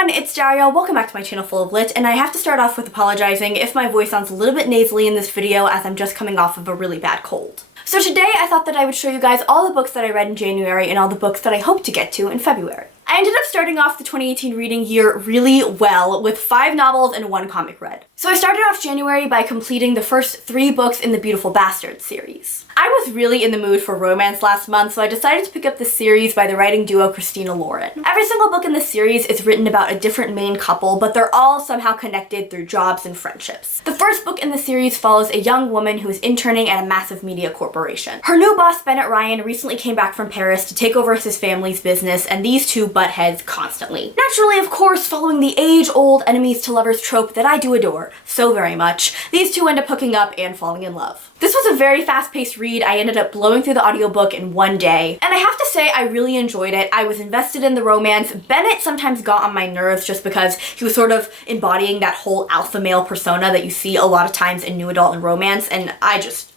everyone, it's Daria. Welcome back to my channel full of lit, and I have to start off with apologizing if my voice sounds a little bit nasally in this video as I'm just coming off of a really bad cold. So today I thought that I would show you guys all the books that I read in January and all the books that I hope to get to in February. I ended up starting off the 2018 reading year really well with 5 novels and 1 comic read. So I started off January by completing the first 3 books in the Beautiful Bastard series. I was really in the mood for romance last month, so I decided to pick up this series by the writing duo Christina Lauren. Every single book in this series is written about a different main couple, but they're all somehow connected through jobs and friendships. The first book in the series follows a young woman who is interning at a massive media corporation. Her new boss, Bennett Ryan, recently came back from Paris to take over his family's business, and these two butt heads constantly. Naturally, of course, following the age-old enemies to lovers trope that I do adore so very much, these two end up hooking up and falling in love. This was a very fast-paced read. I ended up blowing through the audiobook in one day, and I have to say I really enjoyed it. I was invested in the romance. Bennett sometimes got on my nerves just because he was sort of embodying that whole alpha male persona that you see a lot of times in new adult and romance, and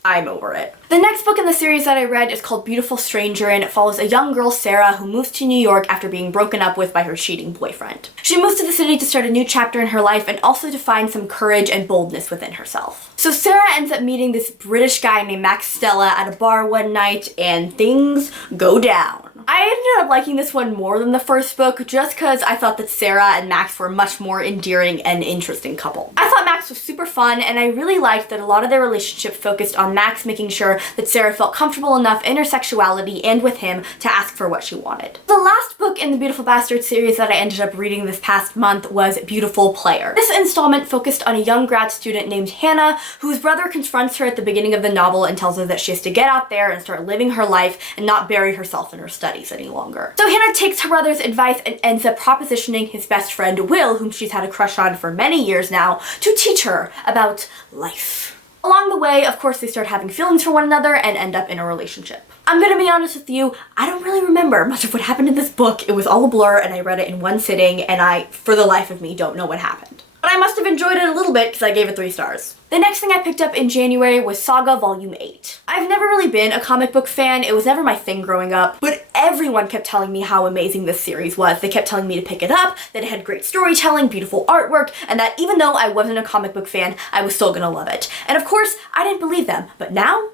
I'm over it. The next book in the series that I read is called Beautiful Stranger, and it follows a young girl, Sarah, who moves to New York after being broken up with by her cheating boyfriend. She moves to the city to start a new chapter in her life and also to find some courage and boldness within herself. So Sarah ends up meeting this British guy named Max Stella at a bar one night, and things go down. I ended up liking this one more than the first book just because I thought that Sarah and Max were a much more endearing and interesting couple. I thought Max was super fun, and I really liked that a lot of their relationship focused on Max making sure that Sarah felt comfortable enough in her sexuality and with him to ask for what she wanted. The last book in the Beautiful Bastard series that I ended up reading this past month was Beautiful Player. This installment focused on a young grad student named Hannah, whose brother confronts her at the beginning of the novel and tells her that she has to get out there and start living her life and not bury herself in her studies any longer. So Hannah takes her brother's advice and ends up propositioning his best friend Will, whom she's had a crush on for many years now, to teach her about life. Along the way, of course, they start having feelings for one another and end up in a relationship. I'm gonna be honest with you, I don't really remember much of what happened in this book. It was all a blur and I read it in one sitting, and I, for the life of me, don't know what happened. But I must have enjoyed it a little bit because I gave it 3 stars. The next thing I picked up in January was Saga Volume 8. I've never really been a comic book fan. It was never my thing growing up, but everyone kept telling me how amazing this series was. They kept telling me to pick it up, that it had great storytelling, beautiful artwork, and that even though I wasn't a comic book fan, I was still gonna love it. And of course, I didn't believe them, but now,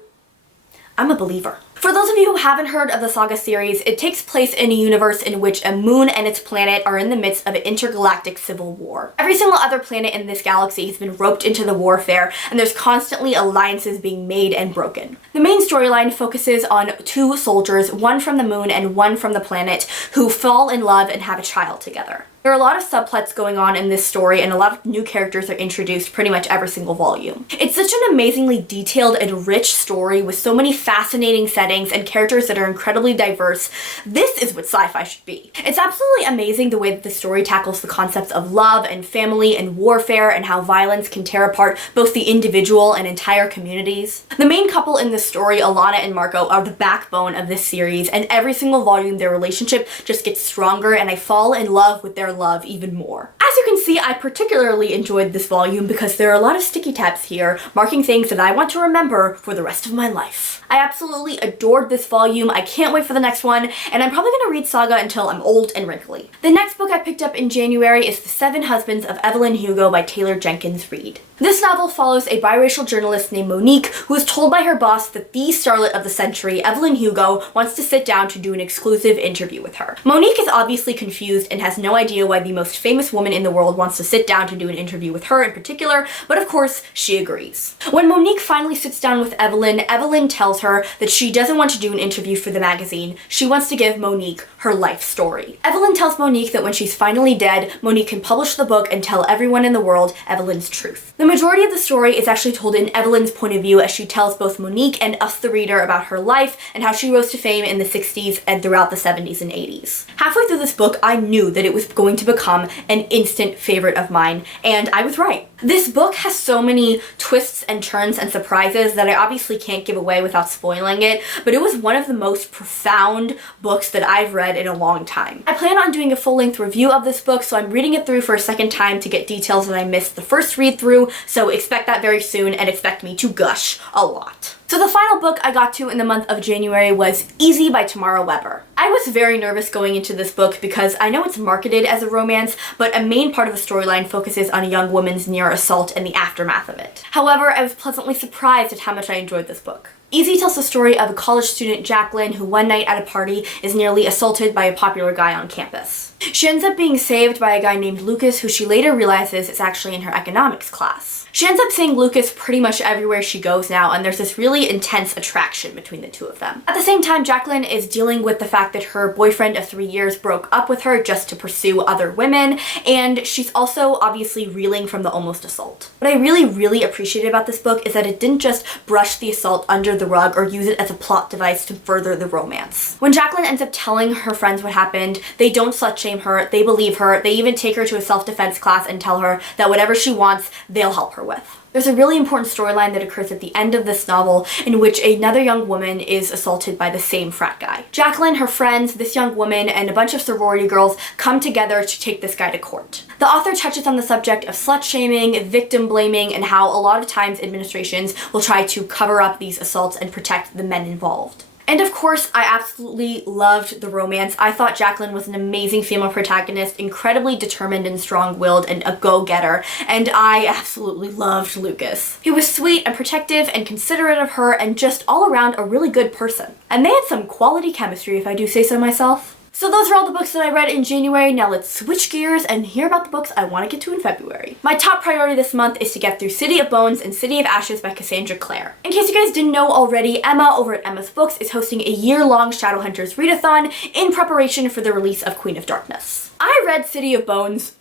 I'm a believer. For those of you who haven't heard of the Saga series, it takes place in a universe in which a moon and its planet are in the midst of an intergalactic civil war. Every single other planet in this galaxy has been roped into the warfare, and there's constantly alliances being made and broken. The main storyline focuses on 2 soldiers, one from the moon and one from the planet, who fall in love and have a child together. There are a lot of subplots going on in this story, and a lot of new characters are introduced pretty much every single volume. It's such an amazingly detailed and rich story with so many fascinating settings and characters that are incredibly diverse. This is what sci-fi should be. It's absolutely amazing the way that the story tackles the concepts of love and family and warfare and how violence can tear apart both the individual and entire communities. The main couple in this story, Alana and Marco, are the backbone of this series, and every single volume their relationship just gets stronger, and I fall in love with their love even more. As you can see, I particularly enjoyed this volume because there are a lot of sticky tabs here, marking things that I want to remember for the rest of my life. I absolutely adored this volume. I can't wait for the next one, and I'm probably gonna read Saga until I'm old and wrinkly. The next book I picked up in January is The 7 Husbands of Evelyn Hugo by Taylor Jenkins Reid. This novel follows a biracial journalist named Monique who is told by her boss that the starlet of the century, Evelyn Hugo, wants to sit down to do an exclusive interview with her. Monique is obviously confused and has no idea why the most famous woman in the world wants to sit down to do an interview with her in particular, but of course, she agrees. When Monique finally sits down with Evelyn, Evelyn tells her that she doesn't want to do an interview for the magazine. She wants to give Monique her life story. Evelyn tells Monique that when she's finally dead, Monique can publish the book and tell everyone in the world Evelyn's truth. The majority of the story is actually told in Evelyn's point of view as she tells both Monique and us, the reader, about her life and how she rose to fame in the 60s and throughout the 70s and 80s. Halfway through this book, I knew that it was going to become an instant favorite of mine, and I was right. This book has so many twists and turns and surprises that I obviously can't give away without spoiling it, but it was one of the most profound books that I've read in a long time. I plan on doing a full-length review of this book, so I'm reading it through for a second time to get details that I missed the first read through, so expect that very soon and expect me to gush a lot. So the final book I got to in the month of January was Easy by Tamara Weber. I was very nervous going into this book because I know it's marketed as a romance, but a main part of the storyline focuses on a young woman's near assault and the aftermath of it. However, I was pleasantly surprised at how much I enjoyed this book. Easy tells the story of a college student, Jacqueline, who one night at a party is nearly assaulted by a popular guy on campus. She ends up being saved by a guy named Lucas, who she later realizes is actually in her economics class. She ends up seeing Lucas pretty much everywhere she goes now, and there's this really intense attraction between the two of them. At the same time, Jacqueline is dealing with the fact that her boyfriend of 3 years broke up with her just to pursue other women, and she's also obviously reeling from the almost assault. What I really appreciated about this book is that it didn't just brush the assault under the rug or use it as a plot device to further the romance. When Jacqueline ends up telling her friends what happened, they don't slut shame her, they believe her, they even take her to a self-defense class and tell her that whatever she wants, they'll help her with. There's a really important storyline that occurs at the end of this novel in which another young woman is assaulted by the same frat guy. Jacqueline, her friends, this young woman, and a bunch of sorority girls come together to take this guy to court. The author touches on the subject of slut shaming, victim blaming, and how a lot of times administrations will try to cover up these assaults and protect the men involved. And of course, I absolutely loved the romance. I thought Jacqueline was an amazing female protagonist, incredibly determined and strong-willed and a go-getter, and I absolutely loved Lucas. He was sweet and protective and considerate of her and just all around a really good person. And they had some quality chemistry, if I do say so myself. So those are all the books that I read in January. Now let's switch gears and hear about the books I want to get to in February. My top priority this month is to get through City of Bones and City of Ashes by Cassandra Clare. In case you guys didn't know already, Emma over at Emma's Books is hosting a year-long Shadowhunters readathon in preparation for the release of Queen of Darkness. I read City of Bones,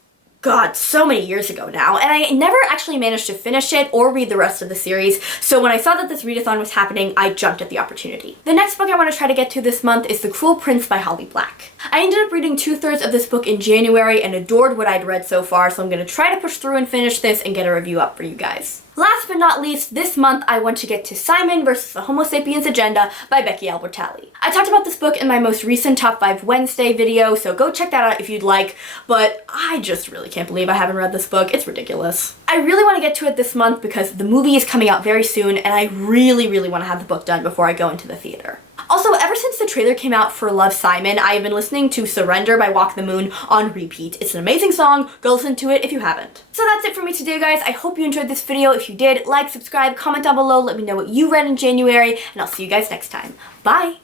God, so many years ago now, and I never actually managed to finish it or read the rest of the series, so when I saw that this readathon was happening, I jumped at the opportunity. The next book I want to try to get to this month is The Cruel Prince by Holly Black. I ended up reading 2/3 of this book in January and adored what I'd read so far, so I'm going to try to push through and finish this and get a review up for you guys. Last but not least, this month I want to get to Simon vs. the Homo Sapiens Agenda by Becky Albertalli. I talked about this book in my most recent Top 5 Wednesday video, so go check that out if you'd like, but I just really can't believe I haven't read this book. It's ridiculous. I really want to get to it this month because the movie is coming out very soon, and I really want to have the book done before I go into the theater. Also, ever since the trailer came out for Love, Simon, I have been listening to Surrender by Walk the Moon on repeat. It's an amazing song. Go listen to it if you haven't. So that's it for me today, guys. I hope you enjoyed this video. If you did, like, subscribe, comment down below, let me know what you read in January, and I'll see you guys next time. Bye!